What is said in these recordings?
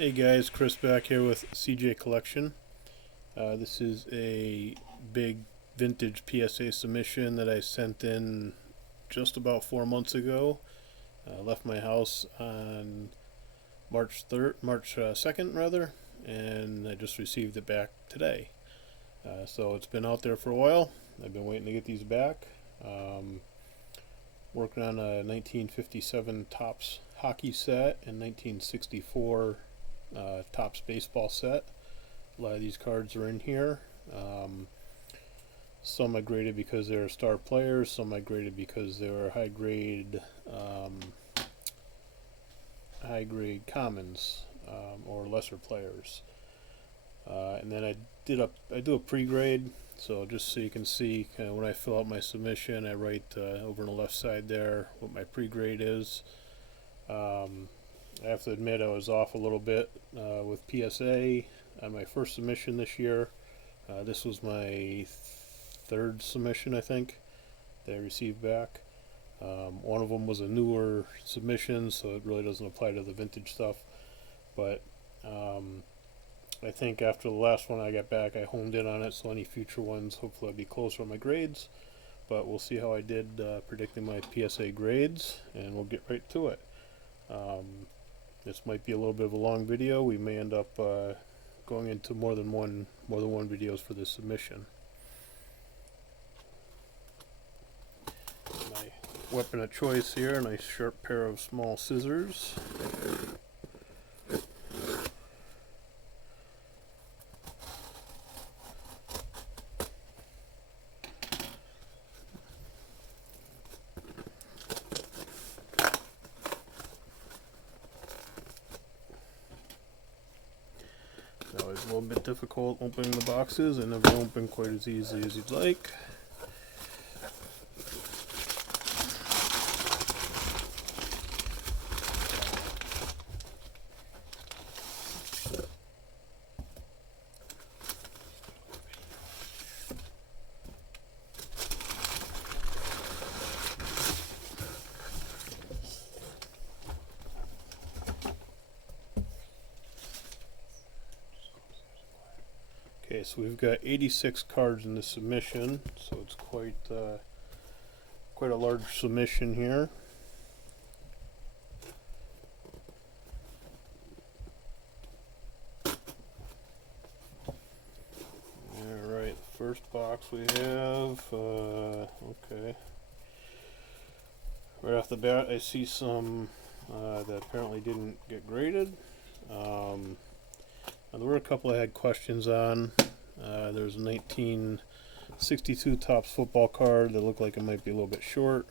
Hey guys, Chris back here with CJ Collection. This is a big vintage PSA submission that I sent in just about 4 months ago. Left my house on March 2nd rather, and I just received it back today. So it's been out there for a while. I've been waiting to get these back. Working on a 1957 Topps hockey set and 1964 Topps baseball set. A lot of these cards are in here. Some I graded because they were star players. Some I graded because they were high grade commons or lesser players. And then I do a pre-grade. So just so you can see, kind of when I fill out my submission, I write over on the left side there what my pre-grade is. I have to admit I was off a little bit with PSA on my first submission this year. This was my third submission, I think, that I received back. One of them was a newer submission, so it really doesn't apply to the vintage stuff. But I think after the last one I got back, I honed in on it, so any future ones, hopefully I'll be closer on my grades. But we'll see how I did predicting my PSA grades, and we'll get right to it. This might be a little bit of a long video. We may end up going into more than one videos for this submission. My weapon of choice here, a nice sharp pair of small scissors. Always a little bit difficult opening the boxes. They never open quite as easily as you'd like. Okay, so we've got 86 cards in this submission, so it's quite a large submission here. Alright, first box we have, okay. Right off the bat I see some that apparently didn't get graded. Now, there were a couple I had questions on. There's a 1962 Topps football card that looked like it might be a little bit short.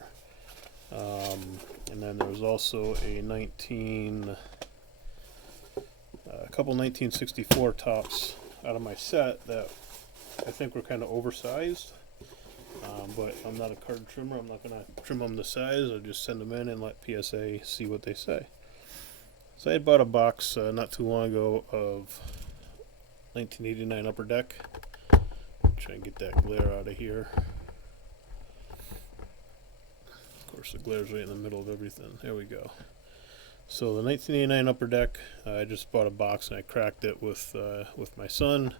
And then there was also a couple 1964 Topps out of my set that I think were kind of oversized. But I'm not a card trimmer. I'm not going to trim them to size. I'll just send them in and let PSA see what they say. So I had bought a box not too long ago of 1989 Upper Deck. Try and get that glare out of here. Of course, the glare's right in the middle of everything. There we go. So the 1989 Upper Deck, I just bought a box and I cracked it with my son.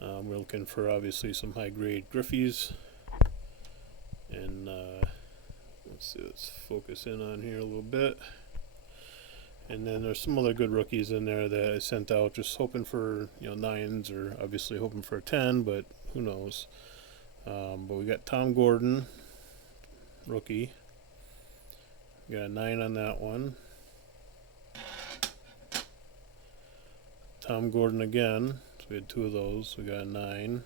We're looking for obviously some high-grade Griffies, and let's focus in on here a little bit. And then there's some other good rookies in there that I sent out, just hoping for 9s, or obviously hoping for a 10, but who knows. But we got Tom Gordon, rookie. We got a 9 on that one. Tom Gordon again. So we had 2 of those. We got a 9.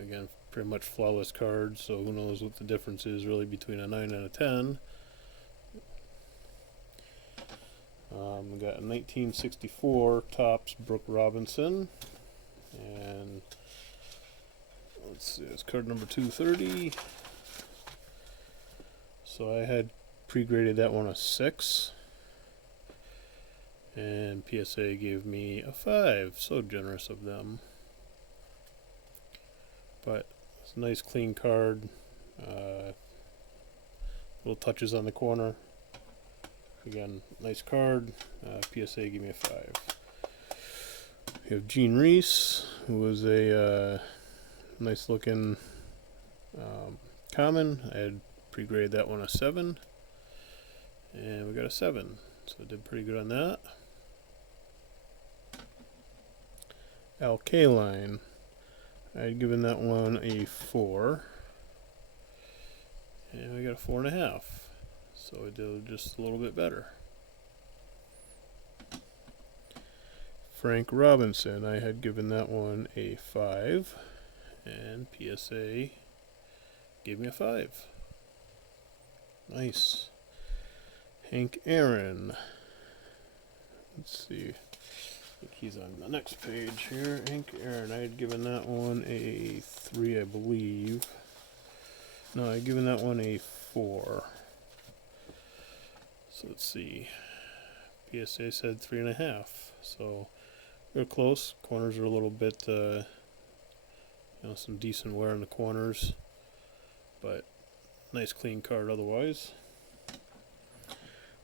Again, pretty much flawless cards, so who knows what the difference is really between a 9 and a 10. We got a 1964 Topps Brooke Robinson, and let's see, it's card number 230. So I had pre-graded that one a 6, and PSA gave me a 5. So generous of them. But it's a nice clean card. Little touches on the corner. again, nice card. PSA gave me a 5. We have Gene Reese, who was a nice looking common. I had pre-graded that one a 7, and we got a 7, so I did pretty good on that. Al Kaline, I had given that one a 4, and we got a 4.5, so I did just a little bit better. Frank Robinson, I had given that one a 5, and PSA gave me a 5. Nice. Hank Aaron, let's see, I think he's on the next page here. Hank Aaron, I had given that one a 3, I believe. No, I had given that one a 4. So let's see. PSA said 3.5. So we're close. Corners are a little bit, some decent wear in the corners, but nice clean card otherwise.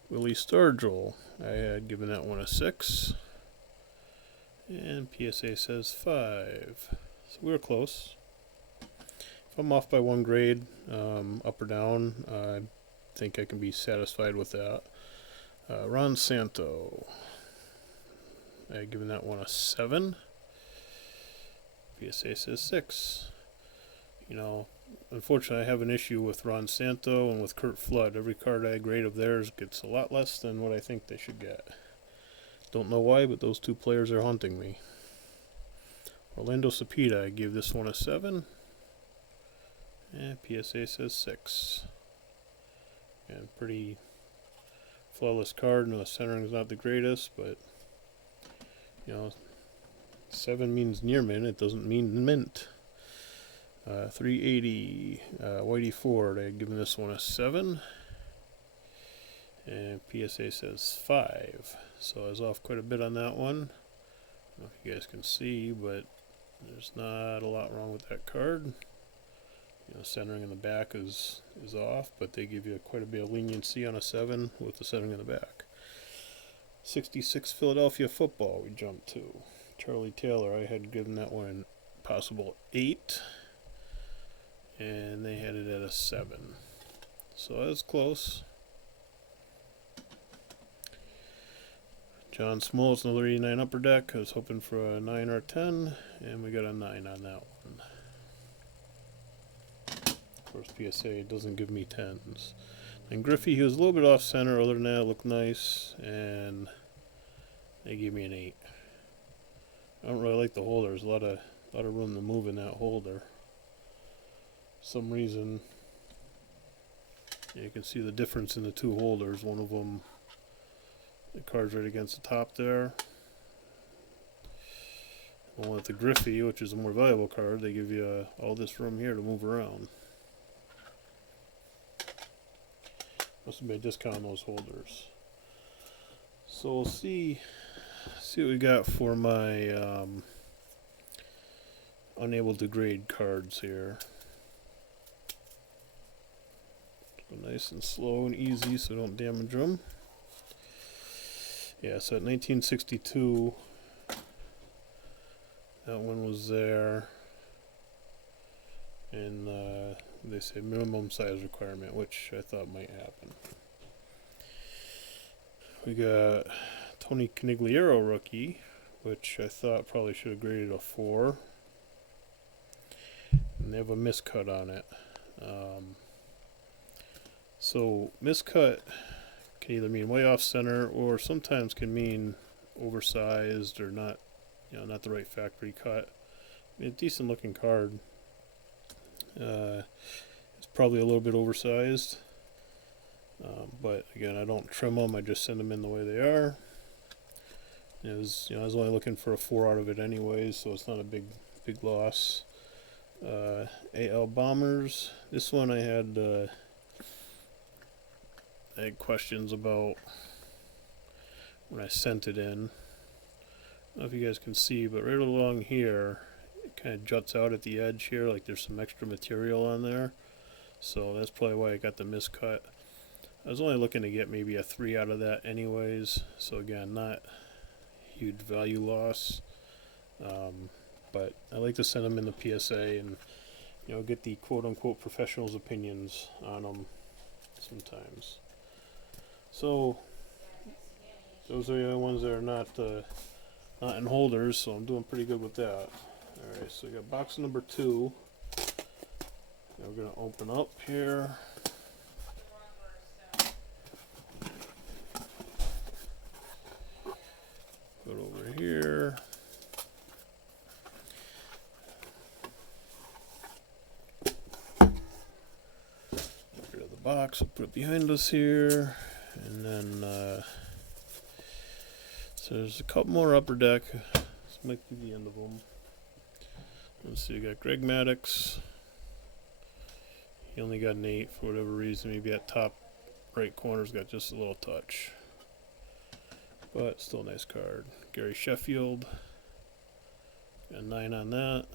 Willie Sturgill, I had given that one a 6. And PSA says 5. So we were close. If I'm off by 1 grade, up or down, I think I can be satisfied with that. Ron Santo, I had given that one a 7. PSA says 6. Unfortunately, I have an issue with Ron Santo and with Kurt Flood. Every card I grade of theirs gets a lot less than what I think they should get. Don't know why, but those two players are haunting me. Orlando Cepeda, I gave this one a 7. And PSA says 6. And pretty flawless card. No, the centering is not the greatest, but 7 means near mint. It doesn't mean mint. 380, Whitey Ford, I had given this one a 7. And PSA says 5. So I was off quite a bit on that one. I don't know if you guys can see, but there's not a lot wrong with that card. Centering in the back is off, but they give you quite a bit of leniency on a 7 with the centering in the back. 66 Philadelphia football we jumped to. Charlie Taylor, I had given that one possible 8. And they had it at a 7. So that was close. John Smoltz, another 89 upper deck. I was hoping for a 9 or a 10, and we got a 9 on that one. Of course, PSA doesn't give me 10s. And Griffey, he was a little bit off center. Other than that, it looked nice, and they gave me an 8. I don't really like the holder. There's a lot of room to move in that holder. Some reason, you can see the difference in the two holders. One of them, the card's right against the top there. One with the Griffey, which is a more valuable card, they give you all this room here to move around. Must have been a discount on those holders. So we'll see what we got for my unable to grade cards here. Go nice and slow and easy so don't damage them. Yeah, so at 1962, that one was there. And they say minimum size requirement, which I thought might happen. We got Tony Conigliaro rookie, which I thought probably should have graded a 4. And they have a miscut on it. So miscut can either mean way off center or sometimes can mean oversized or not, not the right factory cut. I mean, a decent looking card. It's probably a little bit oversized, but again, I don't trim them. I just send them in the way they are. I was only looking for a 4 out of it anyways, so it's not a big loss. AL Bombers. This one I had questions about when I sent it in. I don't know if you guys can see, but right along here, it kind of juts out at the edge here, like there's some extra material on there. So that's probably why I got the miscut. I was only looking to get maybe a 3 out of that anyways, so again, not huge value loss. But I like to send them in the PSA and get the quote-unquote professionals' opinions on them sometimes. So those are the only ones that are not in holders, so I'm doing pretty good with that. Alright, so we got box number 2. Now we're going to open up here. Go over here. Get rid of the box, we'll put it behind us here. And then, so there's a couple more upper deck. This might be the end of them. Let's see, we got Greg Maddux. He only got an 8 for whatever reason. Maybe that top right corner's got just a little touch. But still a nice card. Gary Sheffield. Got a 9 on that.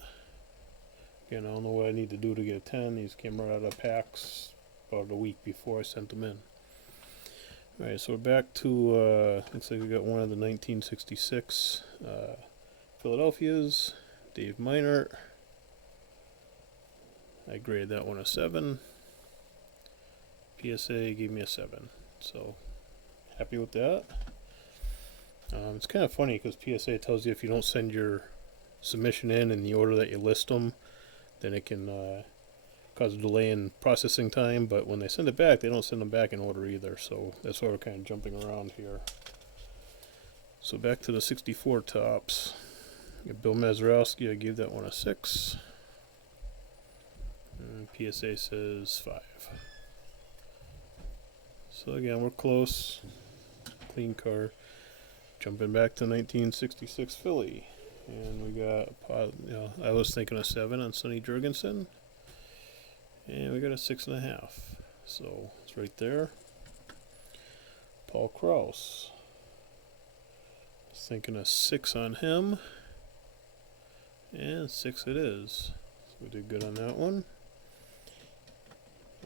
Again, I don't know what I need to do to get a 10. These came right out of packs about a week before I sent them in. Alright, so we're back to, looks like we got one of the 1966 Philadelphia's. Dave Minert. I graded that one a 7. PSA gave me a 7. So, happy with that. It's kind of funny because PSA tells you if you don't send your submission in the order that you list them, then it can cause a delay in processing time. But when they send it back, they don't send them back in order either. So that's why we're kind of jumping around here. So back to the 64 tops. Bill Mazeroski, I gave that one a 6. And PSA says 5. So again, we're close. Clean card. Jumping back to 1966 Philly. And we got, I was thinking a 7 on Sonny Jurgensen. And we got a 6.5. So it's right there. Paul Krause. I was thinking a 6 on him. And 6 it is. So we did good on that one.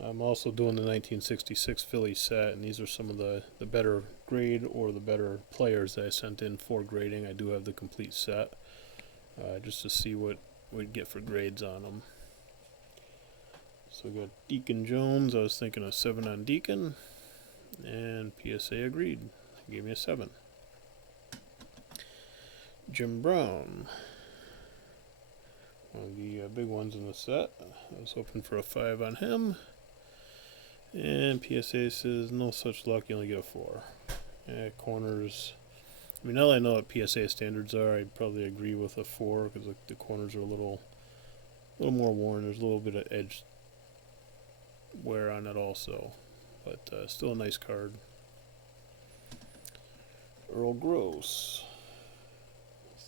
I'm also doing the 1966 Philly set, and these are some of the better grade or the better players that I sent in for grading. I do have the complete set, just to see what we'd get for grades on them. So we got Deacon Jones. I was thinking a 7 on Deacon, and PSA agreed. He gave me a 7. Jim Brown. One of the big ones in the set. I was hoping for a 5 on him. And PSA says no such luck, you only get a 4. Corners. I mean, now that I know what PSA standards are, I'd probably agree with a 4 because the corners are a little more worn. There's a little bit of edge wear on it also, but still a nice card. Earl Gross.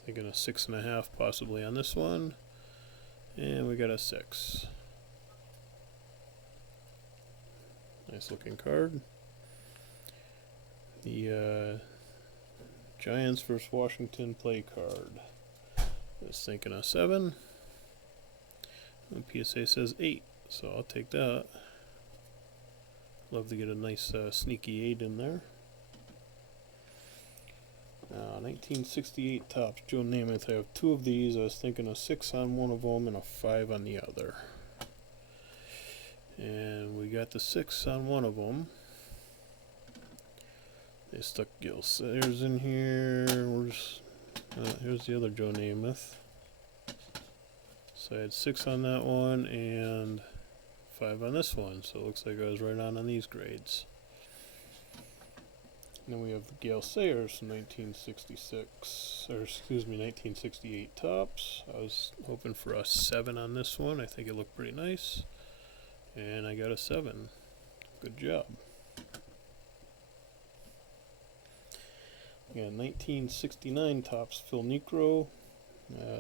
Thinking a 6.5 possibly on this one, and we got a 6. Nice looking card. The Giants vs. Washington play card. I was thinking a 7. And PSA says 8, so I'll take that. Love to get a nice sneaky 8 in there. 1968 tops, Joe Namath. I have 2 of these. I was thinking a 6 on one of them and a 5 on the other. And we got the 6 on one of them. They stuck Gil Sayers in here. Here's the other Joe Namath. So I had 6 on that one and 5 on this one. So it looks like I was right on these grades. And then we have the Gale Sayers from 1968 tops. I was hoping for a 7 on this one. I think it looked pretty nice. And I got a 7. Good job. We got 1969 tops, Phil Niekro.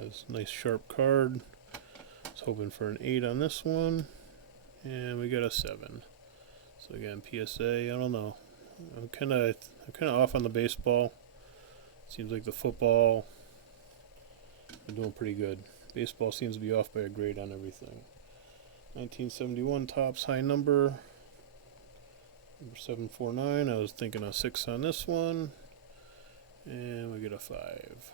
It's a nice sharp card. I was hoping for an 8 on this one. And we got a 7. So again, PSA, I don't know. I'm kind of off on the baseball. Seems like the football, I'm doing pretty good. Baseball seems to be off by a grade on everything. 1971 tops, high number. Number 749, I was thinking a 6 on this one. And we get a 5.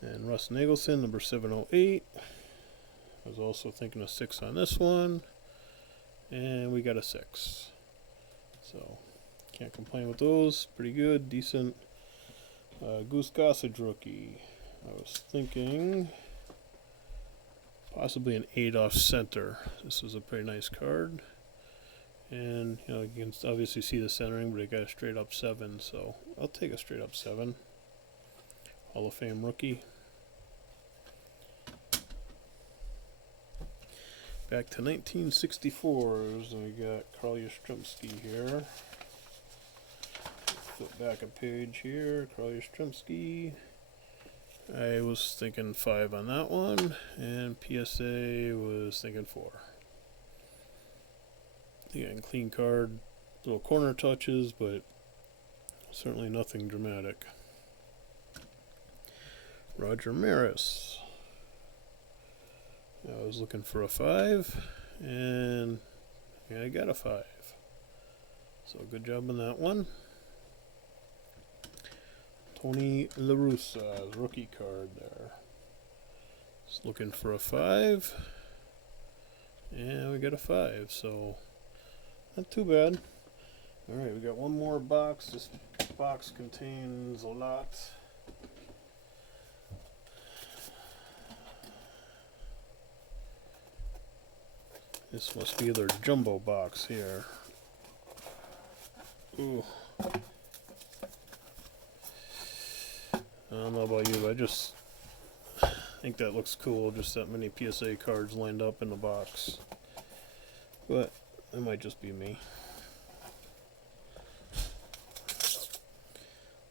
And Russ Nagelson, number 708. I was also thinking a 6 on this one. And we got a 6. So, can't complain with those. Pretty good, decent. Goose Gossage rookie. I was thinking possibly an 8 off center. This is a pretty nice card. And, you know, you can obviously see the centering, but it got a straight up 7, so I'll take a straight up 7. Hall of Fame rookie. Back to 1964s, and we got Carl Yastrzemski here. Flip back a page here, Carl Yastrzemski. I was thinking 5 on that one, and PSA was thinking 4. Again, clean card, little corner touches, but certainly nothing dramatic. Roger Maris. I was looking for a 5, and yeah, I got a 5. So good job on that one. Tony La Russa, rookie card there. Just looking for a 5, and we got a 5, so not too bad. Alright, we got one more box. This box contains a lot. This must be their jumbo box here. Ooh. I don't know about you, but I just think that looks cool, just that many PSA cards lined up in the box. But it might just be me.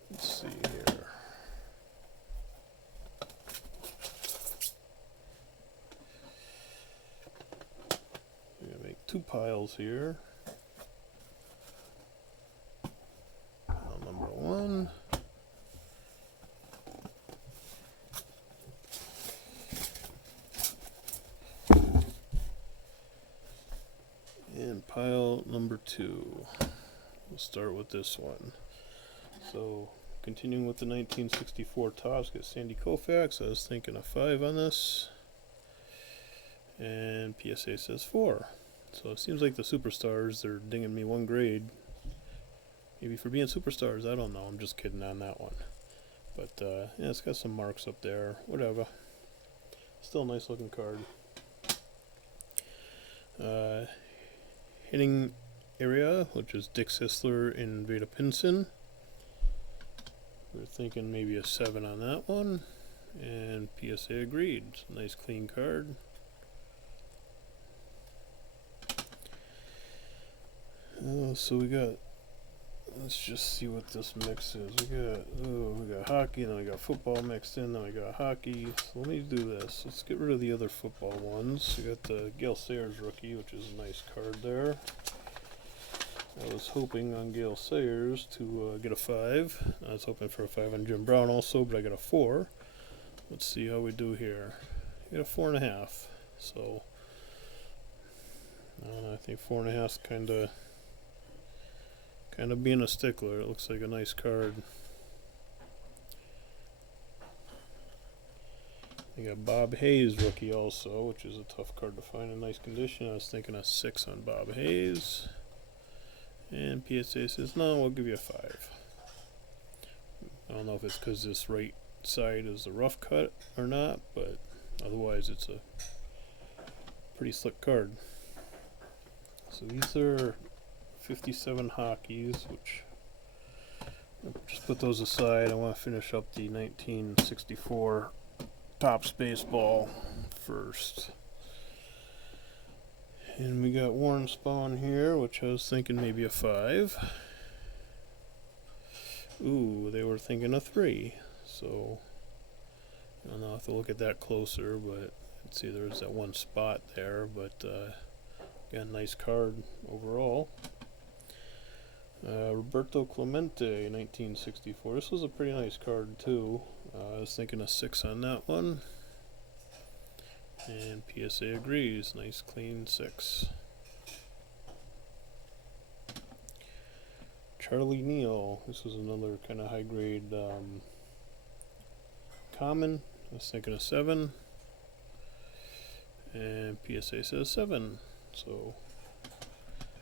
Let's see here. We're gonna make 2 piles here. Pile number 1. And pile number 2. We'll start with this one. So, continuing with the 1964 Topps, got Sandy Koufax. I was thinking a 5 on this. And PSA says 4. So it seems like the superstars, they're dinging me 1 grade. Maybe for being superstars, I don't know. I'm just kidding on that one. But yeah, it's got some marks up there. Whatever. Still a nice looking card. Hitting area, which is Dick Sisler and Veda Pinson. We're thinking maybe a 7 on that one. And PSA agreed. It's a nice clean card. So we got, let's just see what this mix is. We got hockey, then we got football mixed in, then we got hockey. So let me do this. Let's get rid of the other football ones. We got the Gale Sayers rookie, which is a nice card there. I was hoping on Gale Sayers to get a 5. I was hoping for a 5 on Jim Brown also, but I got a 4. Let's see how we do here. I got a 4.5. So I think 4.5 is kind of being a stickler. It looks like a nice card. You got Bob Hayes rookie also, which is a tough card to find in nice condition. I was thinking a 6 on Bob Hayes. And PSA says, no, we'll give you a 5. I don't know if it's because this right side is a rough cut or not, but otherwise it's a pretty slick card. So these are 57 hockeys, which I'll just put those aside. I want to finish up the 1964 Topps baseball first. And we got Warren Spahn here, which I was thinking maybe a 5. Ooh, they were thinking a 3. So I don't know, I'll have to look at that closer, but let's see, there's that one spot there, but again, nice card overall. Roberto Clemente, 1964. This was a pretty nice card too. I was thinking a 6 on that one. And PSA agrees. Nice clean 6. Charlie Neal. This is another kind of high grade common. I was thinking a 7. And PSA says 7. So,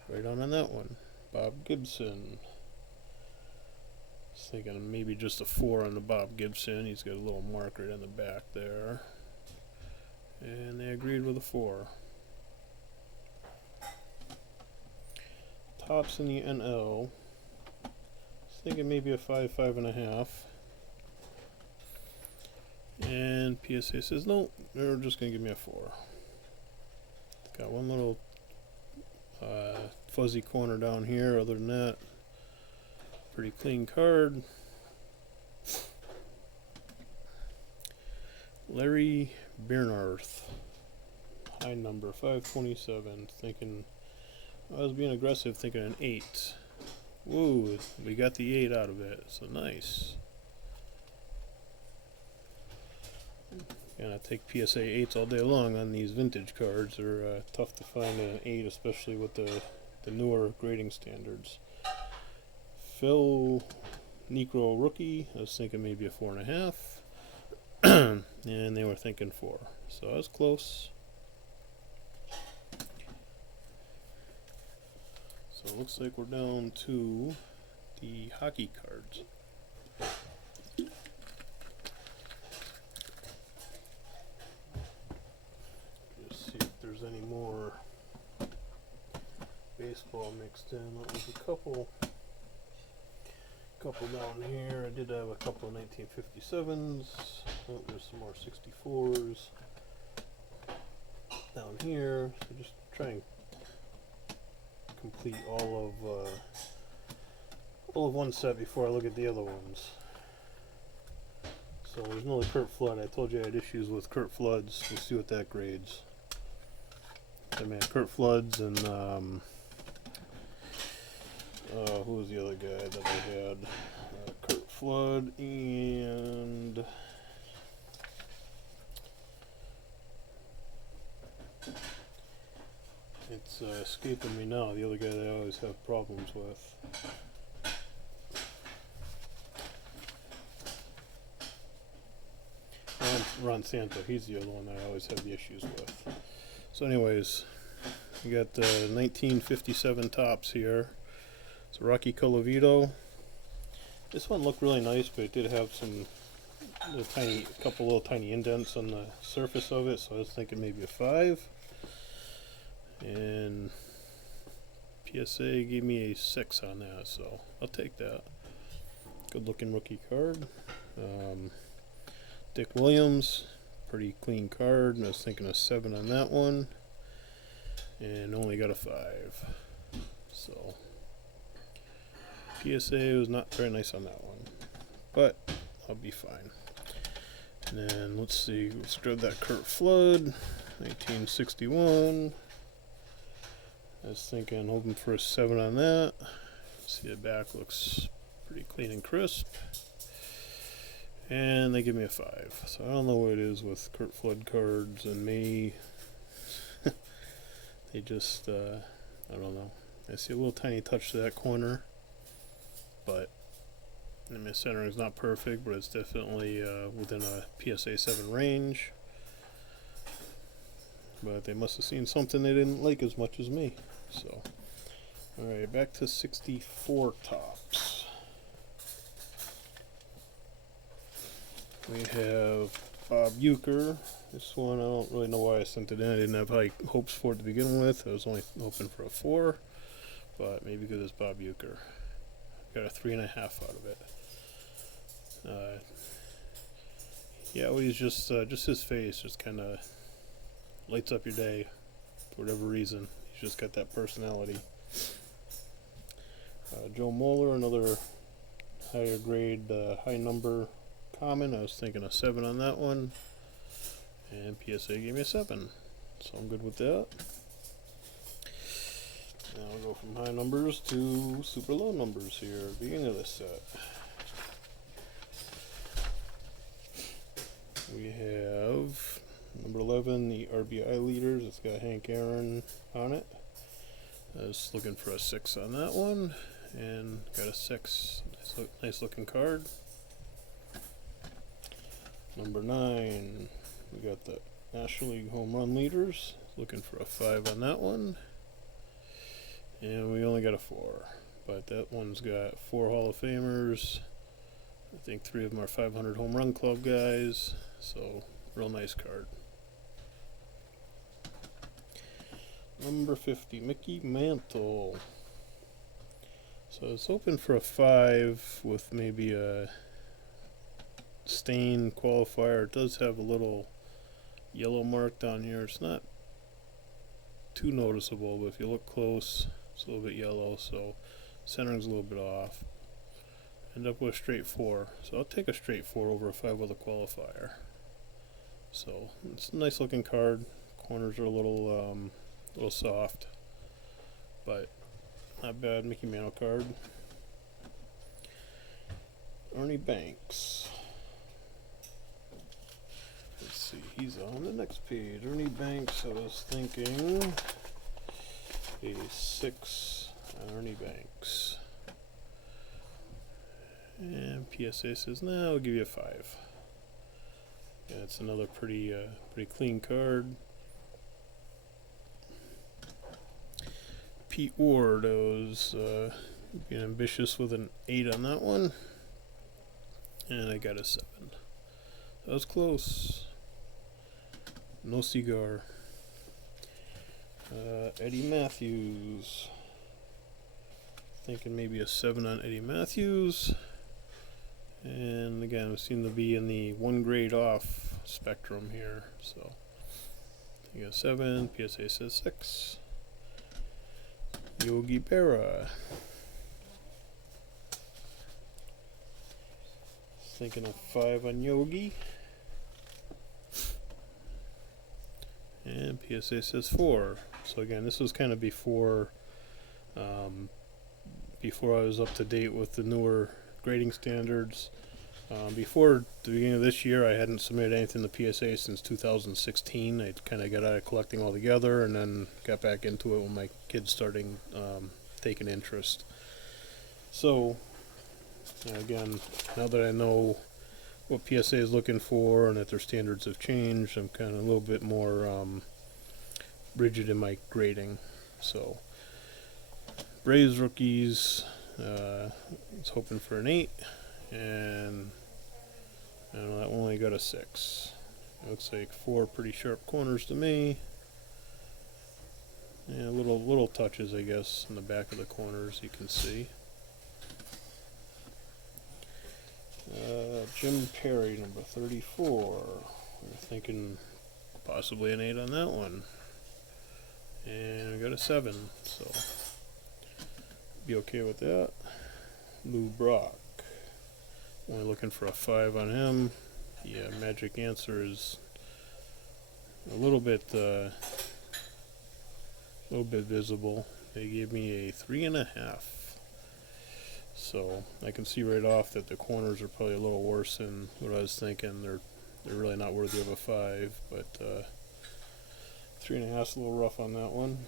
right on that one. Bob Gibson. I was thinking maybe just a 4 on the Bob Gibson. He's got a little mark right on the back there. And they agreed with a 4. Tops in the NL. I was thinking maybe a 5, 5.5. And PSA says no, they're just going to give me a 4. It's got one little fuzzy corner down here. Other than that, pretty clean card. Larry Bernarth, high number 527. Thinking I was being aggressive, thinking an 8. Woo, we got the 8 out of it, so nice. And I take PSA 8s all day long on these vintage cards. They're tough to find an 8, especially with the newer grading standards. Phil Necro rookie. I was thinking maybe a 4.5. And they were thinking 4. So I was close. So it looks like we're down to the hockey cards. Just see if there's any more baseball mixed in. There was a couple down here. I did have a couple of 1957s. Oh, there's some more 64s down here. So just try and complete all of one set before I look at the other ones. So there's no Kurt Flood. I told you I had issues with Kurt Floods. We'll see what that grades. I mean, Kurt Floods and who was the other guy that I had? Kurt Flood and it's escaping me now. The other guy that I always have problems with. Ron Santo. He's the other one that I always have the issues with. So, anyways, we got the 1957 tops here. It's a Rocky Colavito. This one looked really nice, but it did have some couple little tiny indents on the surface of it. So I was thinking maybe a 5. And PSA gave me a 6 on that, so I'll take that. Good looking rookie card. Dick Williams, pretty clean card. And I was thinking a 7 on that one, and only got a 5. So PSA was not very nice on that one, but I'll be fine. And then let's see, let's grab that Kurt Flood, 1961. I was thinking, hoping for a 7 on that. See, the back looks pretty clean and crisp. And they give me a 5. So I don't know what it is with Kurt Flood cards and me. They just, I don't know. I see a little tiny touch to that corner. But, I mean, centering is not perfect, but it's definitely within a PSA 7 range. But they must have seen something they didn't like as much as me. So, alright, back to 64 tops. We have Bob Uecker. This one, I don't really know why I sent it in. I didn't have high hopes for it to begin with. I was only hoping for a 4. But maybe because it's Bob Uecker. Got a 3.5 out of it. Yeah, well, he's just his face just kind of lights up your day for whatever reason. He's just got that personality. Joe Moeller, another higher grade, high number common. I was thinking a 7 on that one, and PSA gave me a 7, so I'm good with that. Now we'll go from high numbers to super low numbers here at the beginning of this set. We have number 11, the RBI leaders. It's got Hank Aaron on it. I was looking for a 6 on that one. and got a 6. Nice looking card. Number 9, we got the National League home run leaders. Looking for a 5 on that one. And we only got a 4. But that one's got 4 Hall of Famers. I think 3 of them are 500 home run club guys. So, real nice card. Number 50, Mickey Mantle. So it's open for a 5 with maybe a stain qualifier. It does have a little yellow mark down here. It's not too noticeable, but if you look close, it's a little bit yellow, so centering's a little bit off. End up with a straight 4. So I'll take a straight 4 over a 5 with a qualifier. So it's a nice looking card. Corners are a little soft, but not bad. Mickey Mantle card. Ernie Banks. Let's see, he's on the next page. Ernie Banks, I was thinking a 6 on Ernie Banks. And PSA says, no, I'll give you a 5. Yeah, it's another pretty clean card. Pete Ward, I was being ambitious with an 8 on that one. And I got a 7. That was close. No cigar. Eddie Matthews. Thinking maybe a 7 on Eddie Matthews. And again, we seem to be in the 1 grade off spectrum here. So, you got 7. PSA says 6. Yogi Berra. Thinking of 5 on Yogi. And PSA says 4. So again, this was kind of before I was up to date with the newer grading standards. Before the beginning of this year, I hadn't submitted anything to PSA since 2016. I kind of got out of collecting altogether, and then got back into it when my kids started taking interest. So, again, now that I know what PSA is looking for and that their standards have changed, I'm kind of a little bit more rigid in my grading. So, Braves rookies, I was hoping for an 8, and I don't know, that one only got a 6. Looks like 4 pretty sharp corners to me. Yeah, little touches, I guess, in the back of the corners you can see. Jim Perry, number 34. We're thinking possibly an 8 on that one. And I got a 7, so be okay with that. Lou Brock. Only looking for a 5 on him. Yeah, magic answer is a little bit visible. They gave me a 3.5. So I can see right off that the corners are probably a little worse than what I was thinking. They're really not worthy of a 5, but 3.5 is a little rough on that one.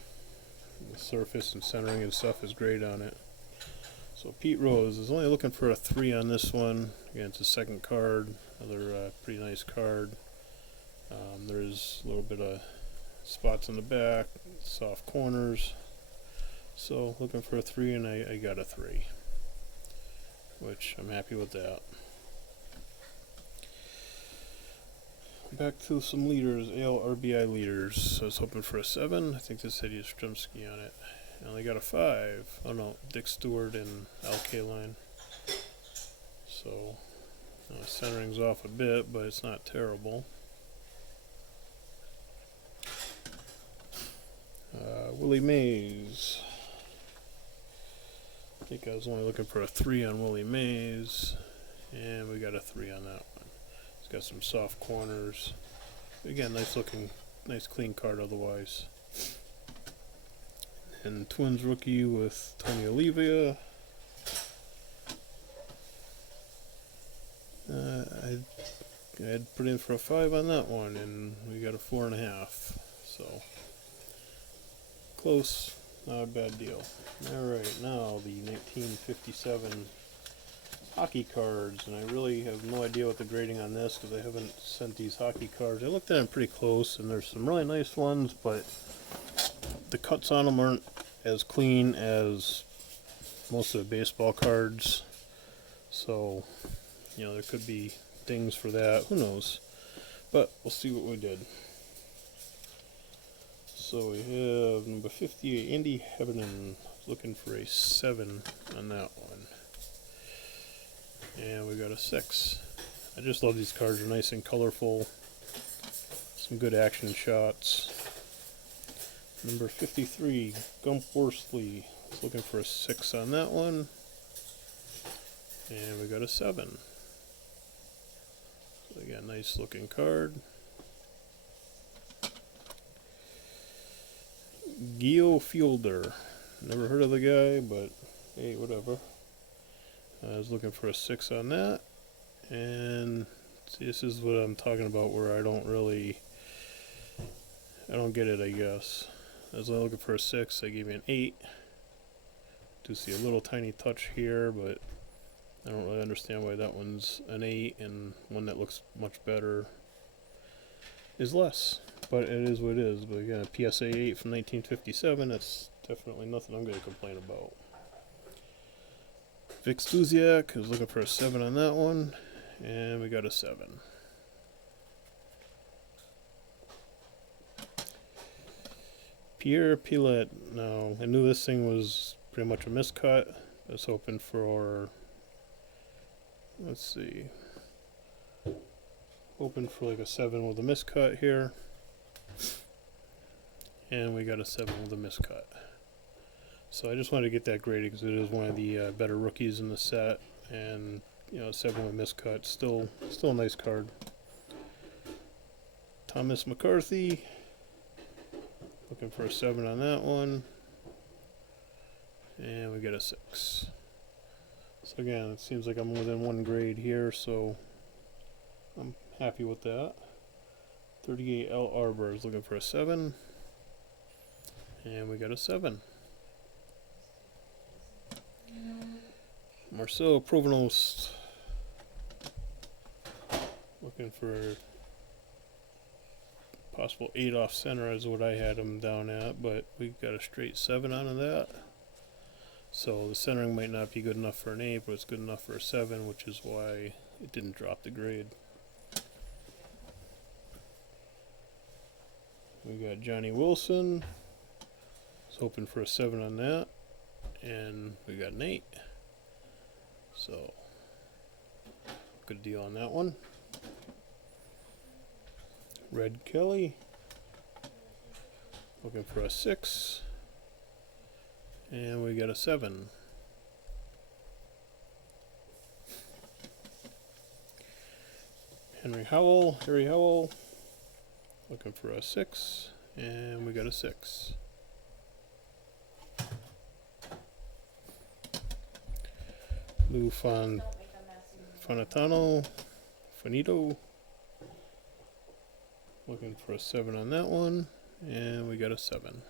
The surface and centering and stuff is great on it. So Pete Rose is only looking for a 3 on this one. Again, it's a second card, another pretty nice card. There's a little bit of spots in the back, soft corners. So looking for a 3, and I got a 3, which I'm happy with that. Back to some leaders, AL RBI leaders. So I was hoping for a 7. I think this had Yastrzemski on it. I only got a 5. Oh no, Dick Stewart and Al Kaline. So centering's off a bit, but it's not terrible. Willie Mays. I think I was only looking for a 3 on Willie Mays, and we got a 3 on that one. It's got some soft corners. Again, nice clean card otherwise. And Twins rookie with Tony Olivia. I had put in for a 5 on that one, and we got a 4.5. So close, Not a bad deal. Alright, now the 1957 hockey cards, and I really have no idea what the grading on this because I haven't sent these hockey cards. I looked at them pretty close, and there's some really nice ones, but the cuts on them aren't as clean as most of the baseball cards. So, you know, there could be things for that. Who knows? But we'll see what we did. So we have number 58, Andy Hebden, looking for a 7 on that one. And we got a 6. I just love these cards. They're nice and colorful. Some good action shots. Number 53, Gump Worsley, looking for a 6 on that one. And we got a 7. So we got a nice looking card. Geo Fielder. Never heard of the guy, but hey, whatever. I was looking for a 6 on that. And see, this is what I'm talking about where I don't get it, I guess. I was looking for a 6, they gave me an 8. Do see a little tiny touch here, but I don't really understand why that one's an 8 and one that looks much better is less. But it is what it is. But again, a PSA 8 from 1957, that's definitely nothing I'm going to complain about. Vic Stuziak, I was looking for a 7 on that one, and we got a 7. Pierre Pilet. Now, I knew this thing was pretty much a miscut. I was hoping for, let's see, hoping for like a 7 with a miscut here. And we got a 7 with a miscut. So I just wanted to get that graded because it is one of the better rookies in the set. And, you know, 7 with miscut, still a nice card. Thomas McCarthy. Looking for a 7 on that one. And we get a 6. So again, it seems like I'm within one grade here, so I'm happy with that. 38 L. Arbor is looking for a 7. And we got a 7. Marcel Provenost. Looking for possible 8 off center is what I had him down at, but we got a straight 7 out of that. So the centering might not be good enough for an 8, but it's good enough for a 7, which is why it didn't drop the grade. We got Johnny Wilson. Was hoping for a 7 on that, and we got an 8. So good deal on that one. Red Kelly. Looking for a 6. And we got a 7. Harry Howell. Looking for a 6. And we got a 6. Lou Finito. Looking for a 7 on that one. And we got a 7.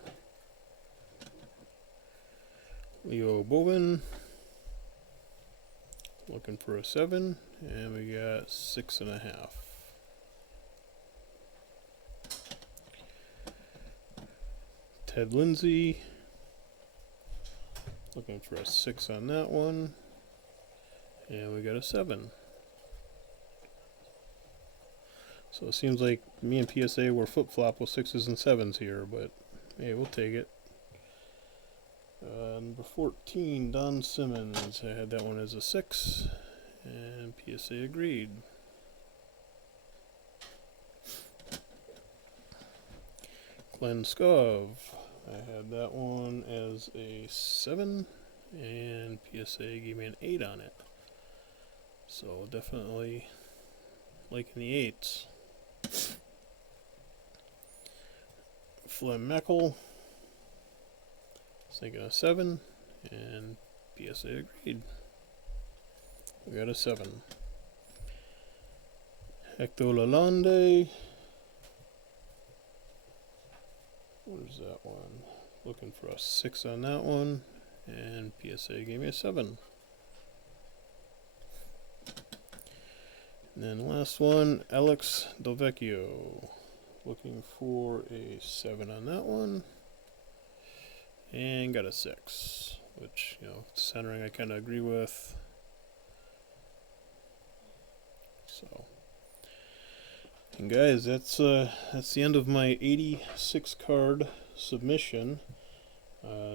Leo Bowen. Looking for a 7. And we got 6.5. Ted Lindsay. Looking for a 6 on that one. And we got a 7. So it seems like me and PSA were flip-flop with 6s and 7s here, but hey, we'll take it. Number 14, Don Simmons. I had that one as a 6, and PSA agreed. Glenn Skov. I had that one as a 7, and PSA gave me an 8 on it. So definitely liking the 8s. Flem Meckel. Was thinking a 7, and PSA agreed. We got a 7. Hector Lalonde. Where's that one? looking for a 6 on that one, and PSA gave me a 7. And then last one, Alex Delvecchio, looking for a 7 on that one, and got a 6, which, centering I kind of agree with. So, and guys, that's the end of my 86 card submission.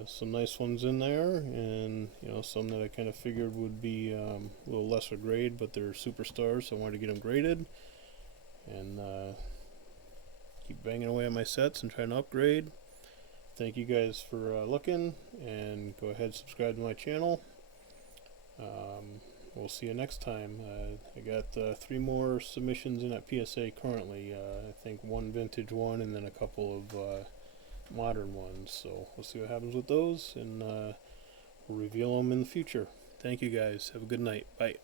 Some nice ones in there, and some that I kind of figured would be a little lesser grade, but they're superstars, so I wanted to get them graded, and keep banging away on my sets and trying to upgrade. Thank you guys for looking, and go ahead and subscribe to my channel. We'll see you next time. I got 3 more submissions in at PSA currently. I think 1 vintage one, and then a couple of modern ones. So we'll see what happens with those, and we'll reveal them in the future. Thank you guys. Have a good night. Bye.